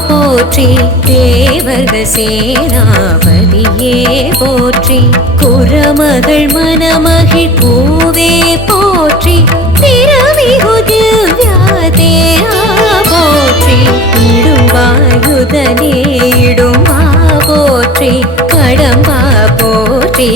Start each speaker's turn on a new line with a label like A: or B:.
A: போற்றி தேவர்கள் சேனாபதியே போற்றி. குரமகள் மனமகிழ் பூவே போற்றி திரமிகு திவ்யா போற்றி. இடும்பாயுதனே இடும்பா போற்றி. கடம்பா போற்றி.